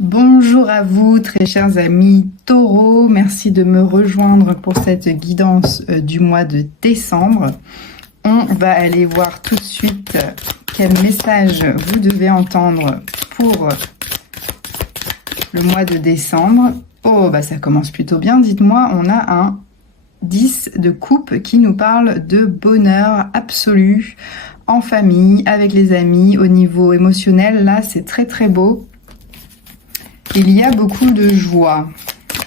Bonjour à vous, très chers amis taureaux. Merci de me rejoindre pour cette guidance du mois de décembre. On va aller voir tout de suite quel message vous devez entendre pour le mois de décembre. Oh, bah ça commence plutôt bien. Dites-moi, on a un 10 de coupe qui nous parle de bonheur absolu en famille, avec les amis, au niveau émotionnel. Là, c'est très très beau. Il y a beaucoup de joie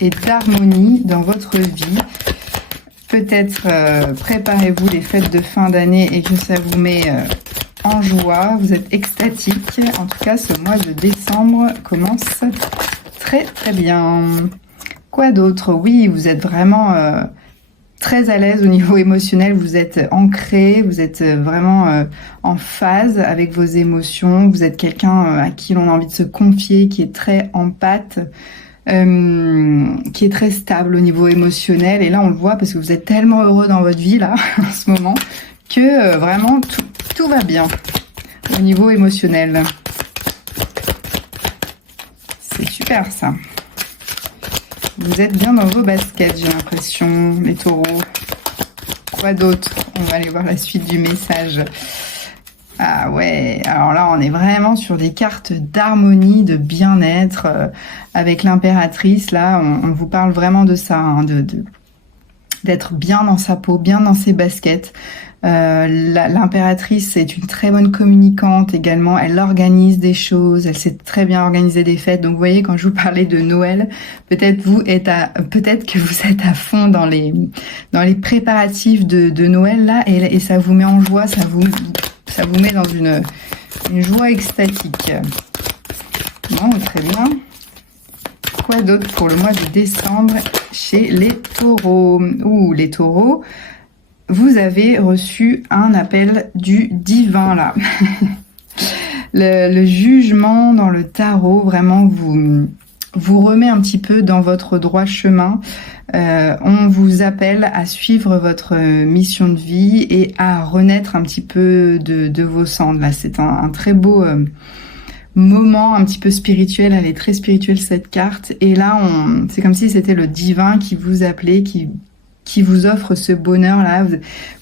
et d'harmonie dans votre vie. Peut-être préparez-vous les fêtes de fin d'année et que ça vous met en joie. Vous êtes extatique. En tout cas, ce mois de décembre commence très très bien. Quoi d'autre? Oui, vous êtes vraiment très à l'aise au niveau émotionnel. Vous êtes ancré, vous êtes vraiment en phase avec vos émotions. Vous êtes quelqu'un à qui l'on a envie de se confier, qui est très empathe. Qui est très stable au niveau émotionnel, et là on le voit parce que vous êtes tellement heureux dans votre vie là en ce moment que vraiment tout va bien au niveau émotionnel. C'est super ça. Vous êtes bien dans vos baskets, j'ai l'impression, les taureaux. Quoi d'autre? On va aller voir la suite du message. Ah ouais, alors là on est vraiment sur des cartes d'harmonie, de bien-être, avec l'impératrice. Là on vous parle vraiment de ça, hein, d'être bien dans sa peau, bien dans ses baskets. L'impératrice est une très bonne communicante également, elle organise des choses, elle sait très bien organiser des fêtes. Donc vous voyez, quand je vous parlais de Noël, peut-être que vous êtes à fond dans les préparatifs de Noël là, et ça vous met en joie, ça vous met dans une joie extatique. Bon, très bien. Quoi d'autre pour le mois de décembre chez les taureaux? Ouh, les taureaux, vous avez reçu un appel du divin là. Le jugement dans le tarot, vraiment, vous remet un petit peu dans votre droit chemin. On vous appelle à suivre votre mission de vie et à renaître un petit peu de vos cendres. Là, c'est un très beau moment, un petit peu spirituel. Elle est très spirituelle cette carte. Et là, c'est comme si c'était le divin qui vous appelait, qui vous offre ce bonheur-là.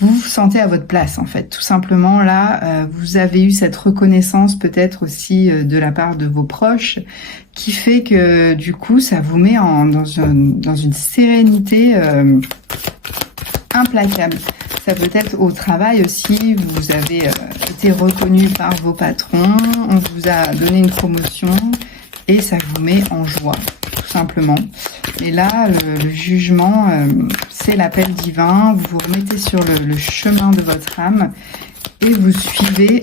Vous vous sentez à votre place, en fait. Tout simplement, là, vous avez eu cette reconnaissance peut-être aussi de la part de vos proches, qui fait que, du coup, ça vous met dans une sérénité implacable. Ça peut être au travail aussi. Vous avez été reconnu par vos patrons, on vous a donné une promotion, et ça vous met en joie, tout simplement. Et là, le jugement, c'est l'appel divin. Vous vous remettez sur le chemin de votre âme et vous suivez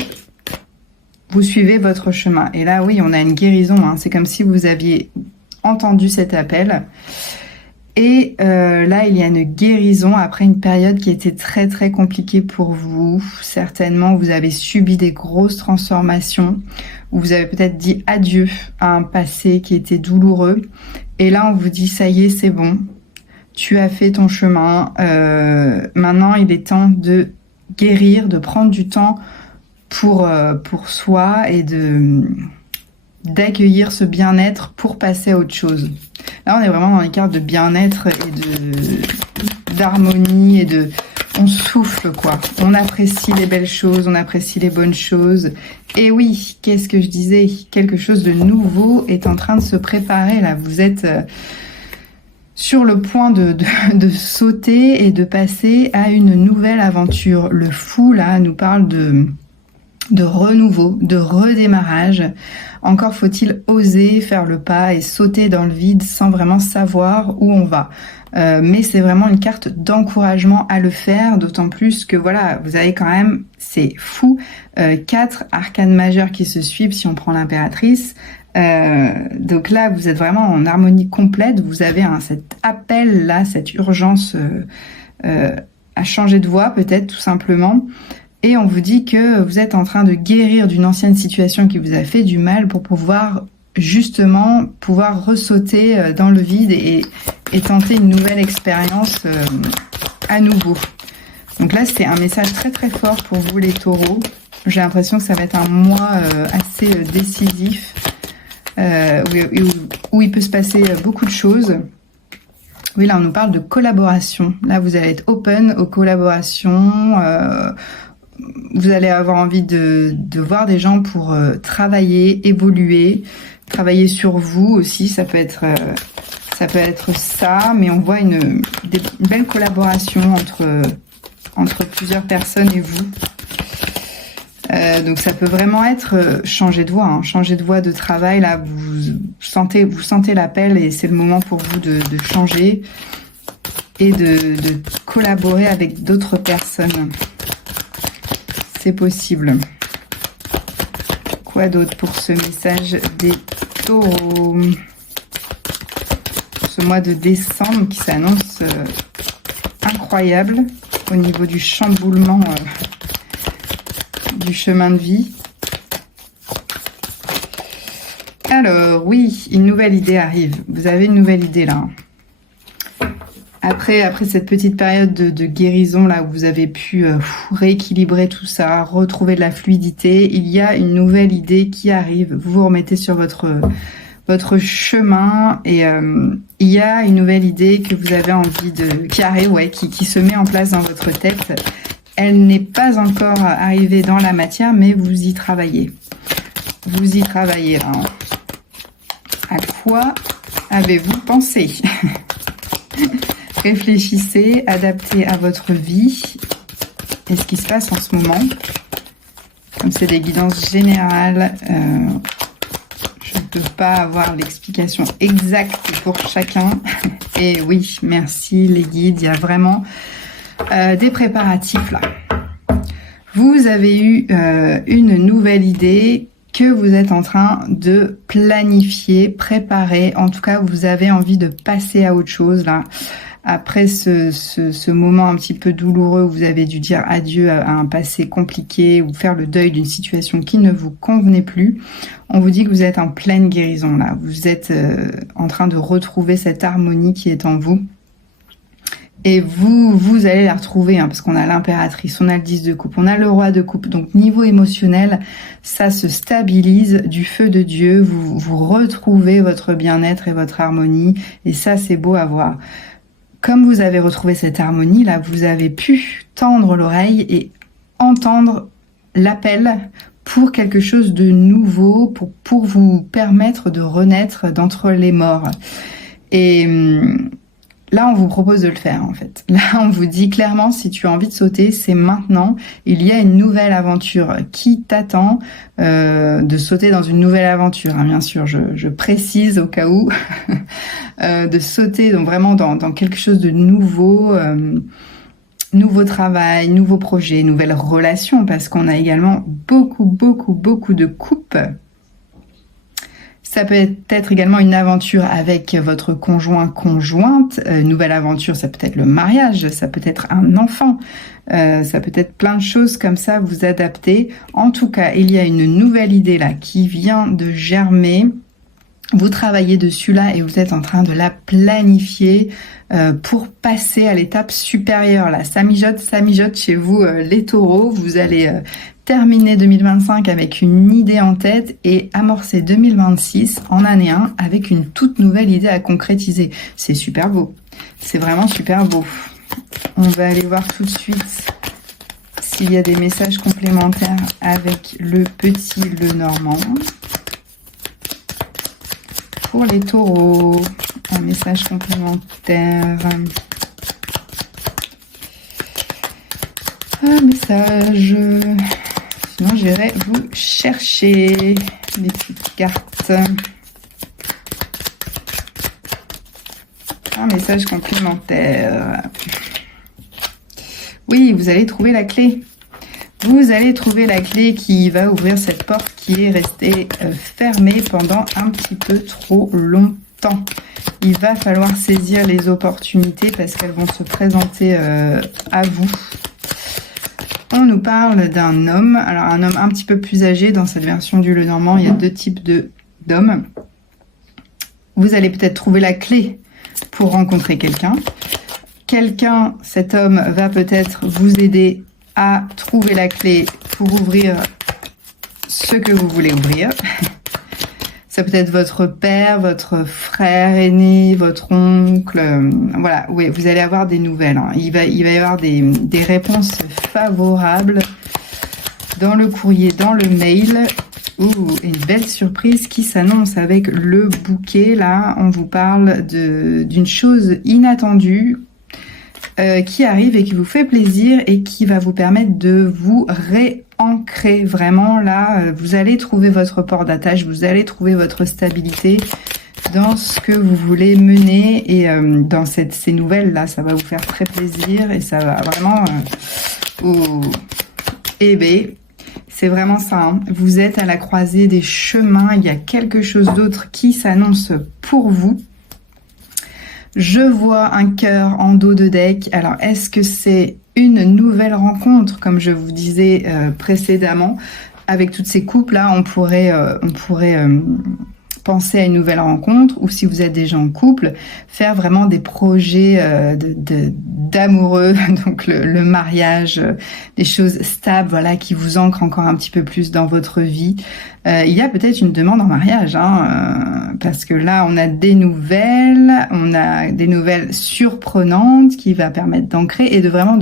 votre chemin. Et là, oui, on a une guérison, hein. C'est comme si vous aviez entendu cet appel. Et là, il y a une guérison après une période qui était très très compliquée pour vous. Certainement, vous avez subi des grosses transformations. Vous avez peut-être dit adieu à un passé qui était douloureux. Et là, on vous dit, ça y est, c'est bon. Tu as fait ton chemin. Maintenant, il est temps de guérir, de prendre du temps pour soi et d'accueillir ce bien-être pour passer à autre chose. Là, on est vraiment dans les cartes de bien-être et d'harmonie et on souffle, quoi. On apprécie les belles choses, on apprécie les bonnes choses. Et oui, qu'est-ce que je disais? Quelque chose de nouveau est en train de se préparer, là. Vous êtes sur le point de sauter et de passer à une nouvelle aventure. Le fou, là, nous parle de renouveau, de redémarrage. Encore faut-il oser faire le pas et sauter dans le vide sans vraiment savoir où on va. Mais c'est vraiment une carte d'encouragement à le faire, d'autant plus que voilà, vous avez quand même, c'est fou, 4 arcanes majeures qui se suivent si on prend l'impératrice. Donc là, vous êtes vraiment en harmonie complète. Vous avez cet appel là, cette urgence à changer de voie peut-être tout simplement. Et on vous dit que vous êtes en train de guérir d'une ancienne situation qui vous a fait du mal pour pouvoir justement ressauter dans le vide et tenter une nouvelle expérience à nouveau. Donc là, c'est un message très très fort pour vous les taureaux. J'ai l'impression que ça va être un mois assez décisif. Vous où il peut se passer beaucoup de choses. Oui, là, on nous parle de collaboration. Là, vous allez être open aux collaborations. Vous allez avoir envie de voir des gens pour travailler, évoluer, travailler sur vous aussi. Ça peut être ça, mais on voit une belle collaboration entre plusieurs personnes et vous. Donc ça peut vraiment être changer de voie, hein, changer de voie de travail. Là, vous sentez l'appel et c'est le moment pour vous de changer et de collaborer avec d'autres personnes. C'est possible. Quoi d'autre pour ce message des taureaux? Ce mois de décembre qui s'annonce incroyable au niveau du chamboulement du chemin de vie. Alors, oui, une nouvelle idée arrive. Vous avez une nouvelle idée là. Après cette petite période de guérison là où vous avez pu rééquilibrer tout ça, retrouver de la fluidité, il y a une nouvelle idée qui arrive. Vous vous remettez sur votre chemin et il y a une nouvelle idée que vous avez envie qui arrive, ouais, qui se met en place dans votre tête. Elle n'est pas encore arrivée dans la matière, mais vous y travaillez. Vous y travaillez là. À quoi avez-vous pensé? Réfléchissez, adaptez à votre vie et ce qui se passe en ce moment. Comme c'est des guidances générales, je ne peux pas avoir l'explication exacte pour chacun. Et oui, merci les guides, il y a vraiment des préparatifs là. Vous avez eu une nouvelle idée que vous êtes en train de planifier, préparer. En tout cas, vous avez envie de passer à autre chose là. Après ce moment un petit peu douloureux où vous avez dû dire adieu à un passé compliqué ou faire le deuil d'une situation qui ne vous convenait plus, on vous dit que vous êtes en pleine guérison là. Vous êtes en train de retrouver cette harmonie qui est en vous. Et vous allez la retrouver, hein, parce qu'on a l'impératrice, on a le 10 de coupe, on a le roi de coupe. Donc niveau émotionnel, ça se stabilise du feu de Dieu. Vous retrouvez votre bien-être et votre harmonie. Et ça, c'est beau à voir. Comme vous avez retrouvé cette harmonie, là, vous avez pu tendre l'oreille et entendre l'appel pour quelque chose de nouveau, pour vous permettre de renaître d'entre les morts. Et là, on vous propose de le faire, en fait. Là, on vous dit clairement, si tu as envie de sauter, c'est maintenant. Il y a une nouvelle aventure qui t'attend, de sauter dans une nouvelle aventure, hein, bien sûr, je précise au cas où, de sauter donc vraiment dans quelque chose de nouveau, nouveau travail, nouveau projet, nouvelle relation, parce qu'on a également beaucoup de couples. Ça peut être également une aventure avec votre conjointe, nouvelle aventure, ça peut être le mariage, ça peut être un enfant, ça peut être plein de choses comme ça, vous adaptez. En tout cas, il y a une nouvelle idée là qui vient de germer. Vous travaillez dessus là et vous êtes en train de la planifier pour passer à l'étape supérieure là. Ça mijote chez vous les taureaux. Vous allez terminer 2025 avec une idée en tête et amorcer 2026 en année 1 avec une toute nouvelle idée à concrétiser. C'est super beau. C'est vraiment super beau. On va aller voir tout de suite s'il y a des messages complémentaires avec le petit Lenormand. Pour les taureaux, un message complémentaire. Un message. Sinon, j'irai vous chercher les petites cartes. Un message complémentaire. Oui, vous allez trouver la clé. Vous allez trouver la clé qui va ouvrir cette porte qui est restée fermée pendant un petit peu trop longtemps. Il va falloir saisir les opportunités parce qu'elles vont se présenter à vous. On nous parle d'un homme. Alors, un homme un petit peu plus âgé. Dans cette version du Lenormand, il y a deux types d'hommes. Vous allez peut-être trouver la clé pour rencontrer quelqu'un. Cet homme va peut-être vous aider à trouver la clé pour ouvrir ce que vous voulez ouvrir. Ça peut être votre père, votre frère aîné, votre oncle. Voilà, oui, vous allez avoir des nouvelles. Hein. Il va y avoir des réponses favorables dans le courrier, dans le mail. Une belle surprise qui s'annonce avec le bouquet. Là, on vous parle d'une chose inattendue qui arrive et qui vous fait plaisir et qui va vous permettre de vous réancrer. Vraiment, là, vous allez trouver votre port d'attache, vous allez trouver votre stabilité dans ce que vous voulez mener. Et dans ces nouvelles-là, ça va vous faire très plaisir et ça va vraiment... Eh bien, c'est vraiment ça. Hein. Vous êtes à la croisée des chemins. Il y a quelque chose d'autre qui s'annonce pour vous. Je vois un cœur en dos de deck. Alors, est-ce que c'est une nouvelle rencontre, comme je vous disais précédemment, avec toutes ces couples-là, on pourrait penser à une nouvelle rencontre, ou si vous êtes déjà en couple, faire vraiment des projets d'amoureux, donc le mariage, des choses stables, voilà, qui vous ancrent encore un petit peu plus dans votre vie. Il y a peut-être une demande en mariage, hein, parce que là, on a des nouvelles surprenantes qui va permettre d'ancrer et de vraiment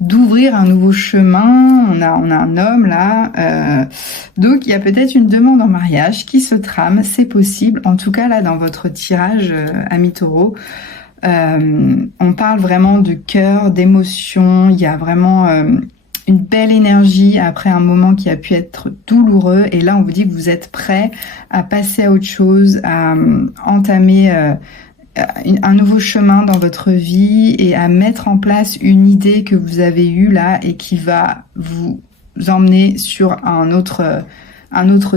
d'ouvrir un nouveau chemin. On a un homme là, donc il y a peut-être une demande en mariage qui se trame, c'est possible. En tout cas là, dans votre tirage, amis taureaux, on parle vraiment de cœur, d'émotion. Il y a vraiment une belle énergie après un moment qui a pu être douloureux. Et là, on vous dit que vous êtes prêt à passer à autre chose, à entamer un nouveau chemin dans votre vie et à mettre en place une idée que vous avez eue là et qui va vous emmener sur un autre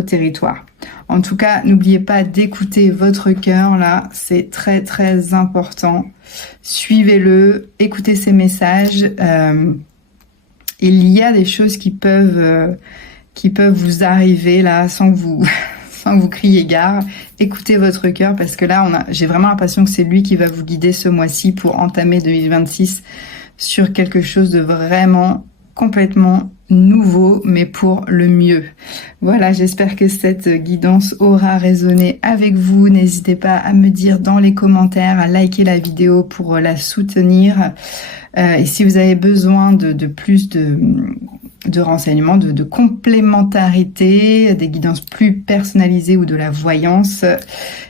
territoire. En tout cas, n'oubliez pas d'écouter votre cœur là, c'est très très important. Suivez-le, écoutez ses messages. Il y a des choses qui peuvent vous arriver là sans que vous criez gare. Écoutez votre cœur parce que là, j'ai vraiment l'impression que c'est lui qui va vous guider ce mois-ci pour entamer 2026 sur quelque chose de vraiment complètement nouveau, mais pour le mieux. Voilà, j'espère que cette guidance aura résonné avec vous. N'hésitez pas à me dire dans les commentaires, à liker la vidéo pour la soutenir. Et si vous avez besoin de plus de renseignements, de complémentarité, des guidances plus personnalisées ou de la voyance,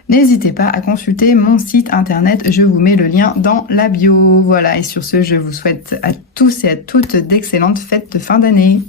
n'hésitez pas à consulter mon site internet. Je vous mets le lien dans la bio. Voilà, et sur ce, je vous souhaite à tous et à toutes d'excellentes fêtes de fin d'année.